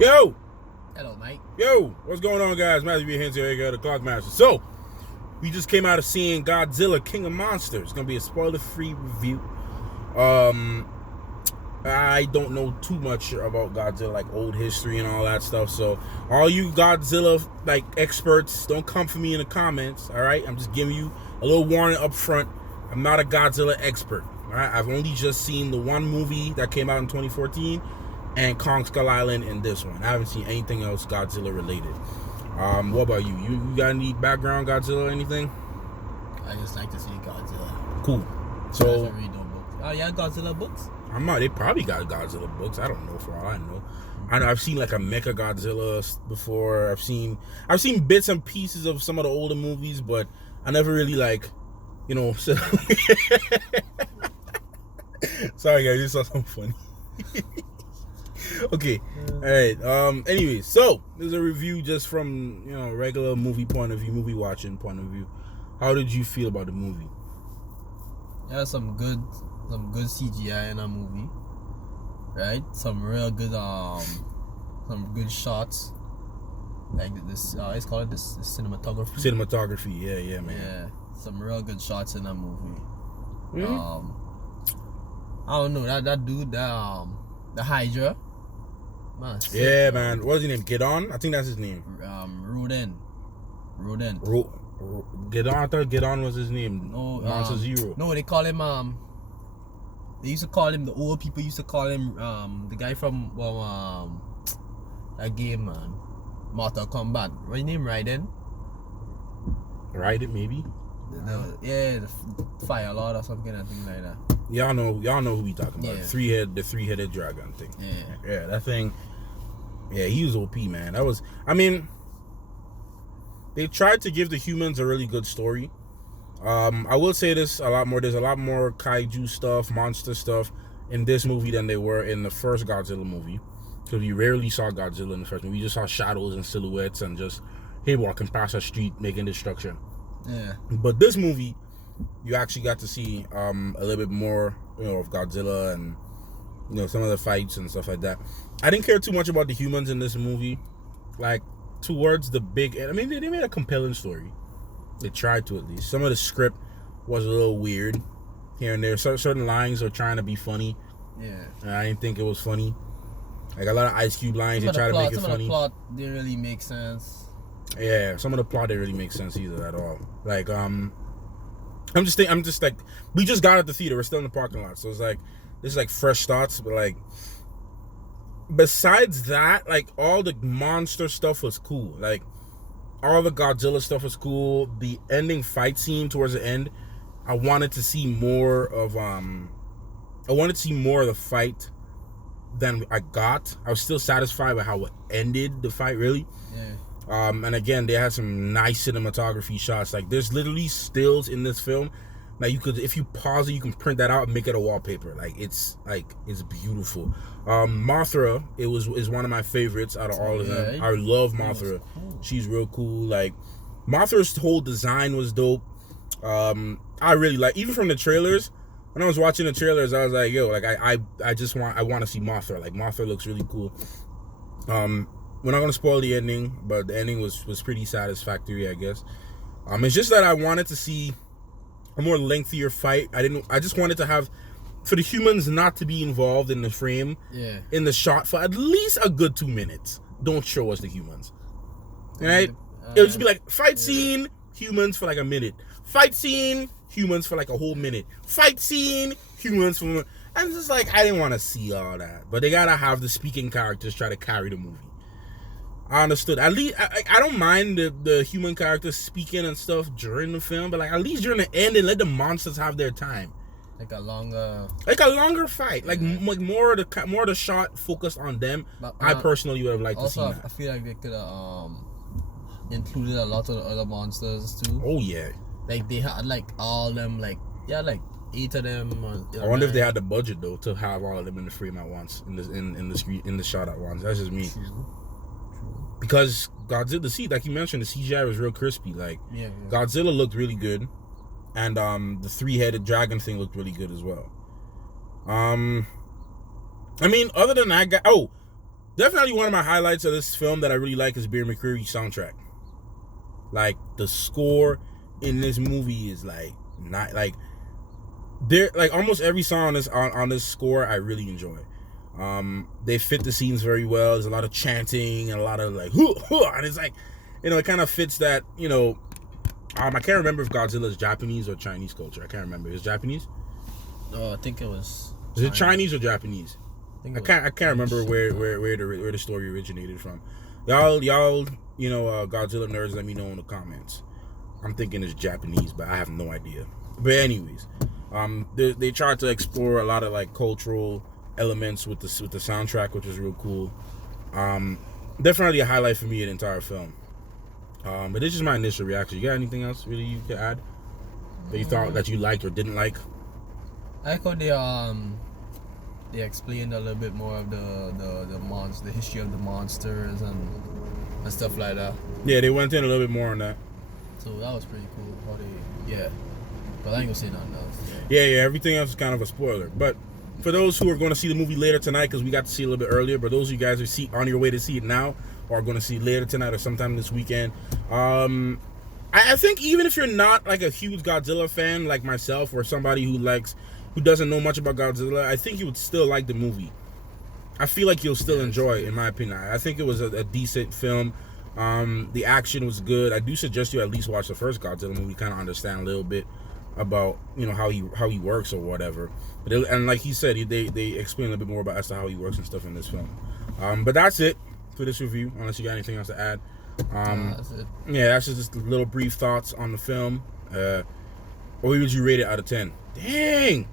Yo! Hello, Mike. Yo! What's going on, guys? Matthew B. Hens here, the Clock Master. So, we just came out of seeing Godzilla, King of Monsters. It's going to be a spoiler-free review. I don't know too much about Godzilla, like old history and all that stuff. So, all you Godzilla, like, experts, don't come for me in the comments, all right? I'm just giving you a little warning up front. I'm not a Godzilla expert, all right? I've only just seen the one movie that came out in 2014, and Kong Skull Island in this one. I haven't seen anything else Godzilla related. What about you? You got any background Godzilla or anything? I just like to see Godzilla. Cool. I So don't read no books. Oh, yeah, Godzilla books? I'm not. They probably got Godzilla books. I don't know. For all I know, I've seen like a Mecha Godzilla before. I've seen bits and pieces of some of the older movies, but I never really like, you know. Sorry guys, this saw something funny. Okay, all right. Anyway, so there's a review just from regular movie point of view, movie watching point of view. How did you feel about the movie? Yeah, some good CGI in a movie, right? Some real good some good shots. Like this, it's called this cinematography. Cinematography, yeah, man. Yeah, some real good shots in a movie. Mm-hmm. I don't know that dude, the Hydra. Man, yeah, man. What's his name? Gedon? I think that's his name. Rodin. Gedon. I thought Gedon was his name. No, Monster Zero. No, they call him. They used to call him, the old people used to call him the guy from that game, man, Mortal Kombat. What's his name? Raiden. Raiden, maybe. The Fire Lord or something, I think like that. Y'all know who we talking about. Yeah. The three-headed dragon thing. Yeah, that thing. Yeah, he was OP, man. That was. I mean, they tried to give the humans a really good story. I will say this a lot more. There's a lot more kaiju stuff, monster stuff in this movie than there were in the first Godzilla movie. Because we rarely saw Godzilla in the first movie. We just saw shadows and silhouettes and just him walking past a street making destruction. Yeah. But this movie, you actually got to see a little bit more, of Godzilla and some of the fights and stuff like that. I didn't care too much about the humans in this movie. Like, towards the big end, I mean, they made a compelling story. They tried to, at least. Some of the script was a little weird here and there. Certain lines are trying to be funny. Yeah. And I didn't think it was funny. Like a lot of Ice Cube lines, they try to make it funny. Some of the plot didn't really make sense. Yeah, some of the plot didn't really make sense either at all. Like, I'm just like, we just got at the theater. We're still in the parking lot, so it's like this is like fresh thoughts. But like, besides that, like all the monster stuff was cool. Like all the Godzilla stuff was cool. The ending fight scene towards the end, I wanted to see more of the fight than I got. I was still satisfied with how it ended the fight, really. Yeah. And again, they had some nice cinematography shots. Like there's literally stills in this film that you could, if you pause it, you can print that out and make it a wallpaper. It's beautiful. Mothra, is one of my favorites out of all of them. I love Mothra. Cool. She's real cool. Like Mothra's whole design was dope. I really like, even from the trailers. When I was watching the trailers, I was like, yo, like I want to see Mothra. Like Mothra looks really cool. We're not gonna spoil the ending, but the ending was pretty satisfactory, I guess. It's just that I wanted to see a more lengthier fight. I just wanted to have, for the humans not to be involved in the frame, in the shot for at least a good 2 minutes. Don't show us the humans, right? It would just be like fight scene, humans for like a minute. Fight scene, humans for like a whole minute. Fight scene, humans for, and it's just like I didn't want to see all that. But they gotta have the speaking characters try to carry the movie. I understood. At least I don't mind the human characters speaking and stuff during the film, but like at least during the end, and let the monsters have their time. Like a longer fight, like more of the shot focused on them. But, I personally would have liked to see that. I feel like they could have included a lot of the other monsters too. Oh yeah. Like they had like all them like 8 of them. I wonder if they had the budget though to have all of them in the frame at once, in the shot at once. That's just me. True. Because Godzilla, like you mentioned, the CGI was real crispy. Like Godzilla looked really good, and the three-headed dragon thing looked really good as well. I mean, other than that, definitely one of my highlights of this film that I really like is Bear McCreary's soundtrack. Like the score in this movie is like not like there like almost every song on this score I really enjoy. They fit the scenes very well. There's a lot of chanting and a lot of like and it's like, it kind of fits that, I can't remember if Godzilla is Japanese or Chinese culture. I can't remember. Is it Japanese? No, I think it was. Is it Chinese or Japanese? I can't remember where the story originated from. Y'all, Godzilla nerds, let me know in the comments. I'm thinking it's Japanese, but I have no idea. But anyways, they tried to explore a lot of like cultural elements with the soundtrack, which was real cool. Definitely a highlight for me in the entire film. But this is my initial reaction. You got anything else really you could add that you thought that you liked or didn't like? I like how they explained a little bit more of the history of the monsters and stuff like that. Yeah, they went in a little bit more on that. So that was pretty cool. But I ain't gonna say nothing else. Yeah, everything else is kind of a spoiler. But for those who are going to see the movie later tonight, because we got to see it a little bit earlier, but those of you guys who on your way to see it now or are going to see it later tonight or sometime this weekend, I think even if you're not like a huge Godzilla fan like myself or somebody who doesn't know much about Godzilla, I think you would still like the movie. I feel like you'll still enjoy it, in my opinion. I think it was a decent film. The action was good. I do suggest you at least watch the first Godzilla movie, kind of understand a little bit about how he works or whatever. And like he said, they explain a little bit more about as to how he works and stuff in this film. But that's it for this review. Unless you got anything else to add. That's it. Yeah, that's just little brief thoughts on the film. What would you rate it out of 10? Dang,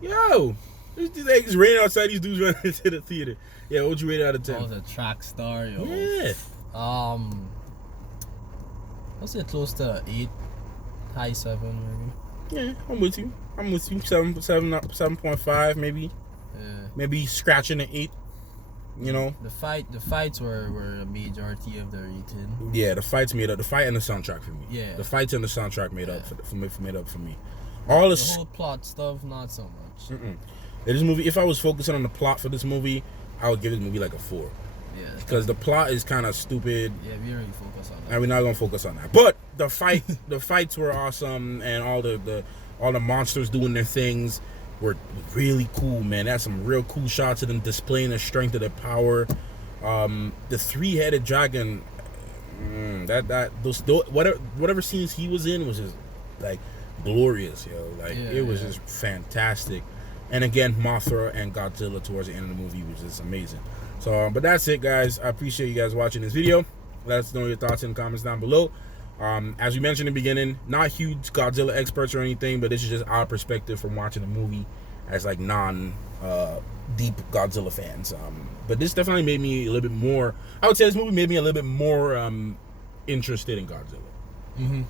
yo, it's raining outside. These dudes running into the theater. Yeah, what would you rate it out of 10? Oh, the track star, yo. Yeah. I'll say close to 8, high 7 maybe. Yeah, I'm with you. 7.5 maybe. Yeah. Maybe scratching an 8. The fights were a majority of the rating. Yeah, the fights made up. The fight and the soundtrack for me. Yeah. The fights and the soundtrack made up for me. The whole plot stuff, not so much. This movie, if I was focusing on the plot for this movie, I would give this movie like a 4. Yeah. Because the plot is kind of stupid. Yeah, we already focus on that. And we're not gonna focus on that. But the fights were awesome, and all the monsters doing their things were really cool, man. That's some real cool shots of them displaying the strength of their power. The 3-headed dragon, whatever scenes he was in was just like glorious, yo. Like it was just fantastic. And again, Mothra and Godzilla towards the end of the movie was just amazing. So, but that's it, guys. I appreciate you guys watching this video. Let us know your thoughts in the comments down below. As we mentioned in the beginning, not huge Godzilla experts or anything, but this is just our perspective from watching the movie as like deep Godzilla fans. But this definitely made me a little bit more. I would say this movie made me a little bit more interested in Godzilla.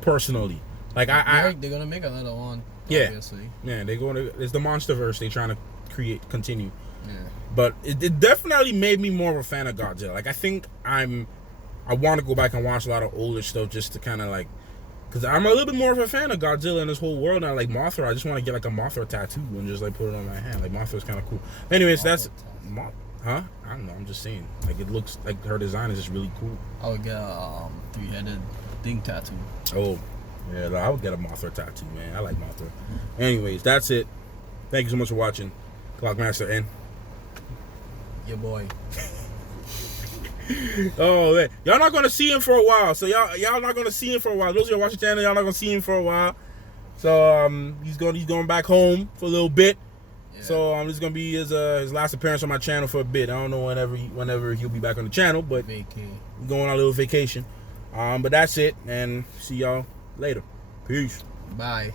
Personally, like they're gonna make another one. Yeah, obviously. Yeah, they're going to. It's the MonsterVerse. They're trying to continue. Yeah. But it definitely made me more of a fan of Godzilla. Like I think I want to go back and watch a lot of older stuff just to kind of like, because I'm a little bit more of a fan of Godzilla in this whole world now. Like Mothra, I just want to get like a Mothra tattoo and just like put it on my hand. Like Mothra's kind of cool. Anyways, that's I don't know. I'm just saying. Like it looks like her design is just really cool. I would get a 3-headed thing tattoo. Oh, yeah. I would get a Mothra tattoo, man. I like Mothra. Anyways, that's it. Thank you so much for watching. Clockmaster N. Your boy. Oh man, y'all not gonna see him for a while. So y'all not gonna see him for a while. Those of you watching the channel, y'all not gonna see him for a while. So he's going back home for a little bit. Yeah. So this is gonna be his last appearance on my channel for a bit. I don't know whenever he'll be back on the channel, but going on a little vacation. But that's it, and see y'all later. Peace. Bye.